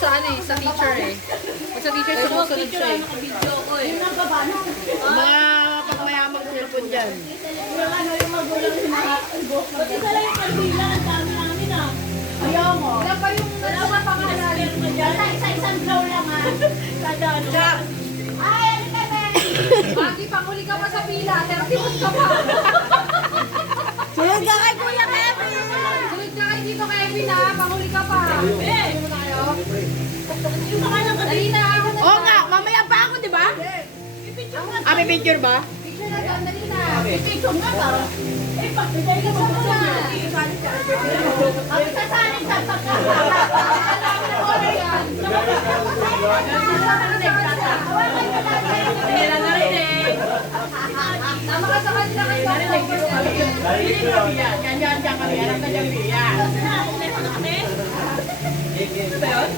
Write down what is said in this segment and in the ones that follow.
sa ano eh, sa teacher eh. Pag sa teacher, sumusunod siya eh. Mga pagmayamang cellphone dyan. Yung magulang si mga book. Pati sila yung kandila, ang dami namin ah. Ayaw mo. Wala pa yung pangalan. Isa-isang blow lang ah. Kada ano. Ay, ano ka ba? Bagi, panghuli ka pa sa pila. 30 months ka pa. Sunod ka kay Kuya Kevin. Sunod ka kay Tito Kevin ha. Panghuli ka pa. Yung pangalan ka Dali na ako na. Oo nga, mamaya pa ako, di ba? Ah, may picture ba? Picture na doon, dali na. Picture nga ba? Eh, pagbigay ka mo Picture na. na. Ang sasanin ka pagka. Pera na rin eh. Tama ka sa kanila kasi Yan kami, alam ka dyan, Pia. Ito ba yun?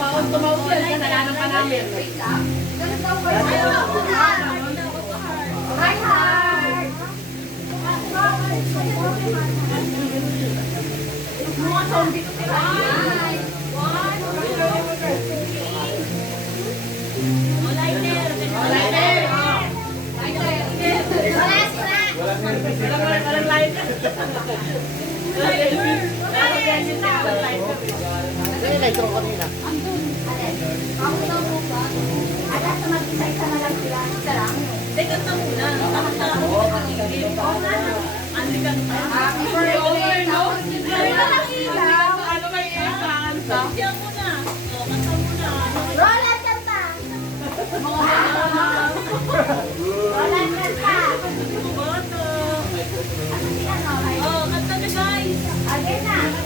Bawal tumawag yan, kasalanan pa namin. Ganun daw kayo. Hi, hi. Mga zombie ko sila. Hi. Walang lighter. Ano yung lighter ko kanina? Alas na mag-isa-isa na lang sila. Isa lang. Teka na muna. Takot na ako. Andikan pa. Happy birthday. Ay, walang ilaw. Ano may ikan? Diyan mo na. O, kanta mo na. Roland kanta. Roland kanta. Boto. Ano si ano? Oh, kanta na guys. Again na.